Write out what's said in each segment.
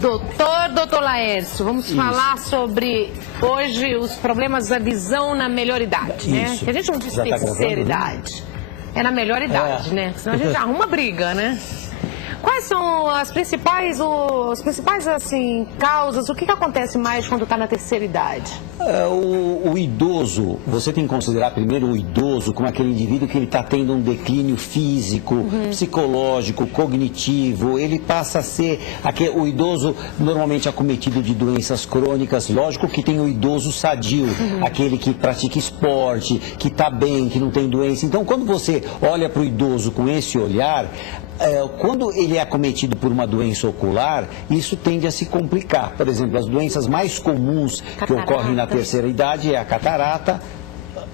Doutor Laércio, vamos falar sobre, hoje, os problemas da visão na melhor idade, né? Que a gente não diz terceira idade, é na melhor idade, né? Senão a gente arruma briga, né? Quais são as principais assim, causas? O que acontece mais quando está na terceira idade? O idoso, você tem que considerar primeiro o idoso como aquele indivíduo que ele está tendo um declínio físico, psicológico, cognitivo. Ele passa a ser o idoso normalmente acometido de doenças crônicas. Lógico que tem o idoso sadio, aquele que pratica esporte, que está bem, que não tem doença. Então, quando você olha para o idoso com esse olhar, quando ele é acometido por uma doença ocular, isso tende a se complicar. Por exemplo, as doenças mais comuns que ocorrem na terceira idade é a catarata,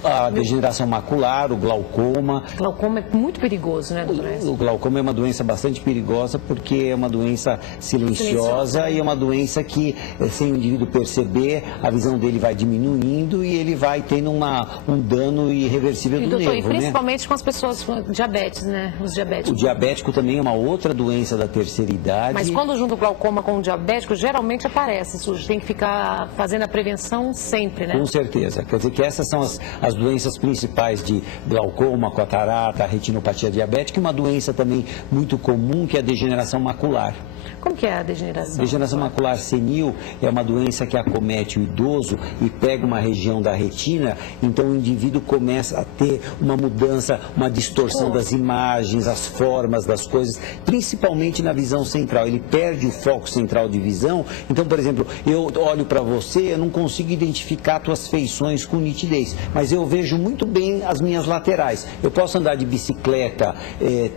a degeneração macular, o glaucoma. O glaucoma é muito perigoso, né, doutor? O glaucoma é uma doença bastante perigosa porque é uma doença silenciosa e é uma doença que, sem o indivíduo perceber, a visão dele vai diminuindo e ele vai tendo um dano irreversível do nervo, e principalmente com as pessoas com diabetes, né? Os diabéticos. O diabético também é uma outra doença da terceira idade. Mas quando junta o glaucoma com o diabético, geralmente aparece. Isso tem que ficar fazendo a prevenção sempre, né? Com certeza. Quer dizer que essas são as doenças principais de glaucoma, catarata, retinopatia diabética e uma doença também muito comum que é a degeneração macular. Como que é a degeneração? Degeneração macular senil é uma doença que acomete o idoso e pega uma região da retina, então o indivíduo começa a ter uma mudança, uma distorção das imagens, as formas das coisas, principalmente na visão central. Ele perde o foco central de visão. Então, por exemplo, eu olho para você, eu não consigo identificar tuas feições com nitidez, mas eu vejo muito bem as minhas laterais. Eu posso andar de bicicleta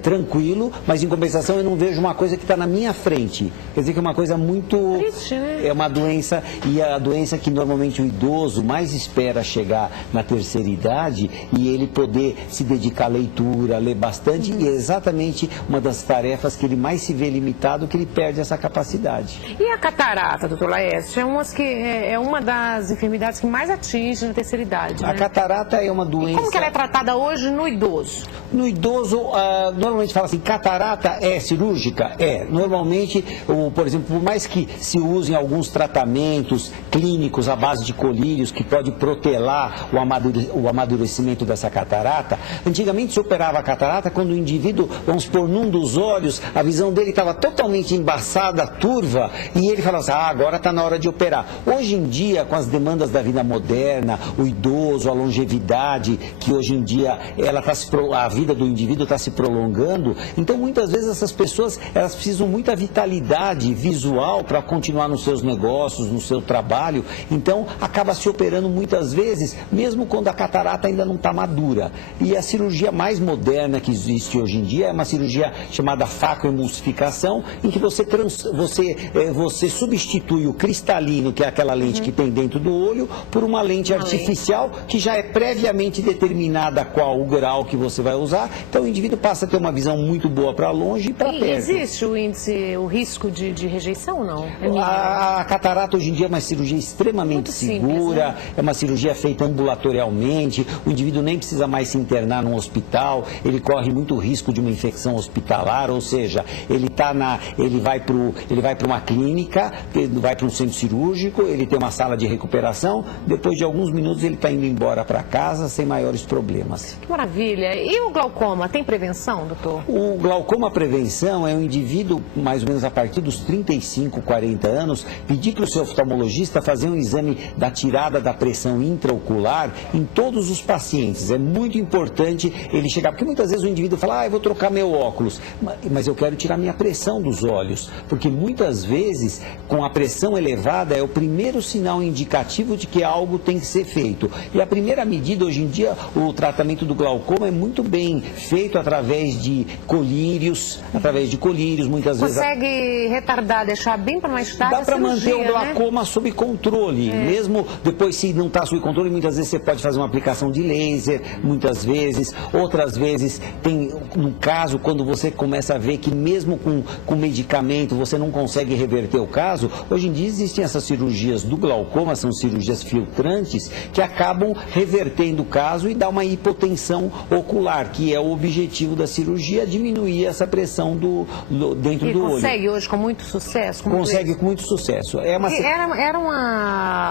tranquilo, mas em compensação eu não vejo uma coisa que está na minha frente. Quer dizer que é uma coisa muito... triste, né? É uma doença, e a doença que normalmente o idoso mais espera chegar na terceira idade e ele poder se dedicar à leitura, ler bastante, e é exatamente uma das tarefas que ele mais se vê limitado, que ele perde essa capacidade. E a catarata, doutor Laércio, é uma das enfermidades que mais atinge na terceira idade, né? A catarata é uma doença... E como que ela é tratada hoje no idoso? No idoso, normalmente fala assim, catarata é cirúrgica? Normalmente, por exemplo, por mais que se usem alguns tratamentos clínicos à base de colírios que pode protelar o amadurecimento dessa catarata, antigamente se operava a catarata quando o indivíduo, vamos supor, num dos olhos, a visão dele estava totalmente embaçada, turva, e ele falava assim, agora está na hora de operar. Hoje em dia, com as demandas da vida moderna, o idoso, a longevidade, que hoje em dia a vida do indivíduo está se prolongando, então muitas vezes essas pessoas, elas precisam muita vitalidade visual para continuar nos seus negócios, no seu trabalho, então acaba se operando muitas vezes, mesmo quando a catarata ainda não está madura. E a cirurgia mais moderna que existe hoje em dia é uma cirurgia chamada facoemulsificação, em que você substitui o cristalino, que é aquela lente que tem dentro do olho, por uma lente artificial que já é previamente determinada qual o grau que você vai usar, então o indivíduo passa a ter uma visão muito boa para longe e para perto. Existe o risco de rejeição ou não? A catarata hoje em dia é uma cirurgia extremamente segura, simples, né? É uma cirurgia feita ambulatorialmente, o indivíduo nem precisa mais se internar num hospital, ele corre muito risco de uma infecção hospitalar, ou seja, ele vai para uma clínica, ele vai para um centro cirúrgico, ele tem uma sala de recuperação, depois de alguns minutos ele está indo embora para casa sem maiores problemas. Que maravilha! E o glaucoma, tem prevenção, doutor? O glaucoma prevenção é um indivíduo, mais ou menos a partir dos 35, 40 anos, pedir para o seu oftalmologista fazer um exame da tirada da pressão intraocular em todos os pacientes. É muito importante ele chegar, porque muitas vezes o indivíduo fala, eu vou trocar meu óculos, mas eu quero tirar minha pressão dos olhos, porque muitas vezes, com a pressão elevada, é o primeiro sinal indicativo de que algo tem que ser feito. E a primeira medida, hoje em dia, o tratamento do glaucoma é muito bem feito através de colírios, muitas vezes... Consegue retardar, deixar bem para mais tarde? Dá para manter o glaucoma, né, sob controle. Mesmo depois, se não está sob controle, muitas vezes você pode fazer uma aplicação de laser, muitas vezes. Outras vezes, tem um caso, quando você começa a ver que mesmo com medicamento você não consegue reverter o caso, hoje em dia existem essas cirurgias do glaucoma, são cirurgias filtrantes, que acabam revertendo o caso e dá uma hipotensão ocular, que é o objetivo da cirurgia, diminuir essa pressão dentro do olho. consegue hoje com muito sucesso? Consegue com muito sucesso. Era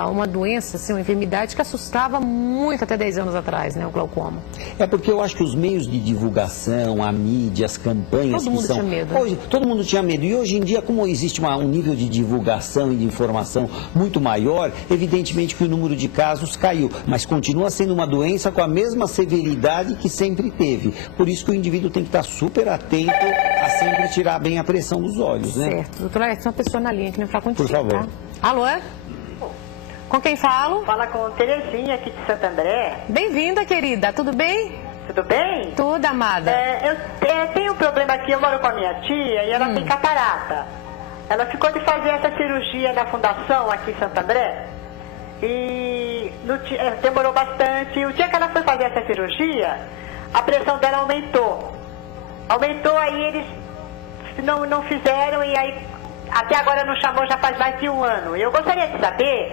uma doença, assim, uma enfermidade que assustava muito até 10 anos atrás, né, o glaucoma. É porque eu acho que os meios de divulgação, a mídia, as campanhas todo mundo tinha medo. Hoje, todo mundo tinha medo. E hoje em dia, como existe um nível de divulgação e de informação muito maior, evidentemente que o número de casos caiu, mas continua sendo uma doença com a mesma severidade que sempre teve. Por isso que o indivíduo tem que estar super atento a sempre tirar bem a pressão dos olhos, né? Certo. Doutora, tem uma pessoa na linha que vai falar contigo, por favor. Tá? Alô? Com quem falo? Fala com Terezinha aqui de Santo André. Bem-vinda, querida. Tudo bem? Tudo bem? Tudo, amada. Eu tenho um problema aqui, eu moro com a minha tia e ela tem catarata. Ela ficou de fazer essa cirurgia na fundação aqui em Santo André e demorou bastante. O dia que ela foi fazer essa cirurgia, a pressão dela aumentou. Aumentou, aí eles não fizeram e aí até agora não chamou, já faz mais de um ano. Eu gostaria de saber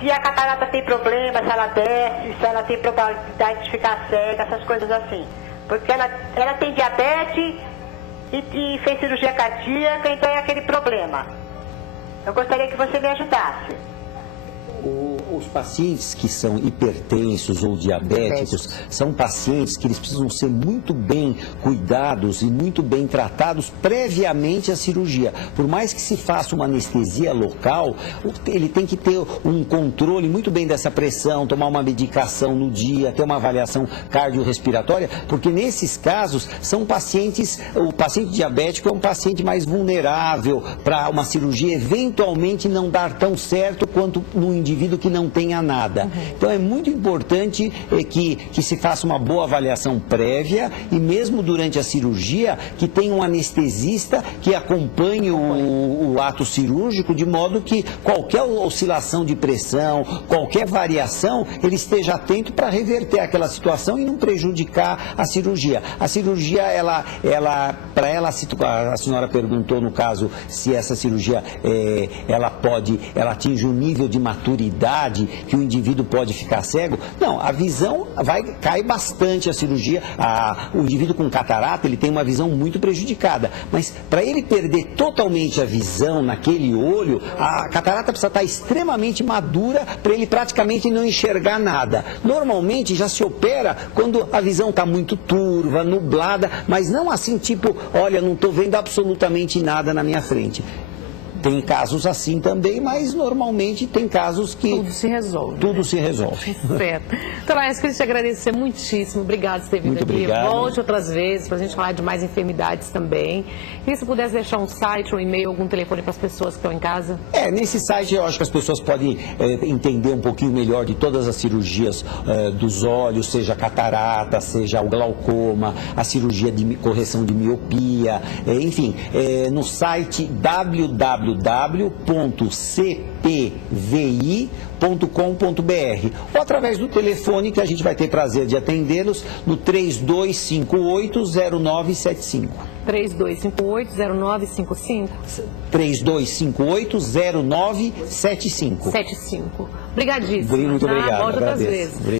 se a catarata tem problema, se ela desce, se ela tem probabilidade de ficar cega, essas coisas assim. Porque ela tem diabetes e fez cirurgia cardíaca, então é aquele problema. Eu gostaria que você me ajudasse. Os pacientes que são hipertensos ou diabéticos são pacientes que eles precisam ser muito bem cuidados e muito bem tratados previamente à cirurgia. Por mais que se faça uma anestesia local, ele tem que ter um controle muito bem dessa pressão, tomar uma medicação no dia, ter uma avaliação cardiorrespiratória, porque nesses casos são pacientes, o paciente diabético é um paciente mais vulnerável para uma cirurgia eventualmente não dar tão certo quanto no indivíduo que não tenha nada. Então é muito importante que se faça uma boa avaliação prévia e mesmo durante a cirurgia que tenha um anestesista que acompanhe o ato cirúrgico de modo que qualquer oscilação de pressão, qualquer variação, ele esteja atento para reverter aquela situação e não prejudicar a cirurgia. A cirurgia, para ela, a senhora perguntou no caso se essa cirurgia ela atinge um nível de maturidade que o indivíduo pode ficar cego. Não, a visão cai bastante a cirurgia. O indivíduo com catarata, ele tem uma visão muito prejudicada. Mas para ele perder totalmente a visão naquele olho, a catarata precisa estar extremamente madura para ele praticamente não enxergar nada. Normalmente já se opera quando a visão está muito turva, nublada, mas não assim tipo, olha, não estou vendo absolutamente nada na minha frente. Tem casos assim também, mas normalmente tem casos que... Tudo se resolve. Tudo se resolve. Certo. Então, eu queria te agradecer muitíssimo. Obrigado por ter vindo Muito aqui. obrigado. Volte outras vezes para a gente falar de mais enfermidades também. E se pudesse deixar um site, um e-mail, algum telefone para as pessoas que estão em casa? Nesse site eu acho que as pessoas podem entender um pouquinho melhor de todas as cirurgias dos olhos, seja catarata, seja o glaucoma, a cirurgia de correção de miopia, enfim, no site www.cpvi.com.br ou através do telefone que a gente vai ter prazer de atendê-los no 3258-0975. 3258-0955? 3258-0975. 75. Obrigadíssimo. Muito obrigado. Volte outras vezes.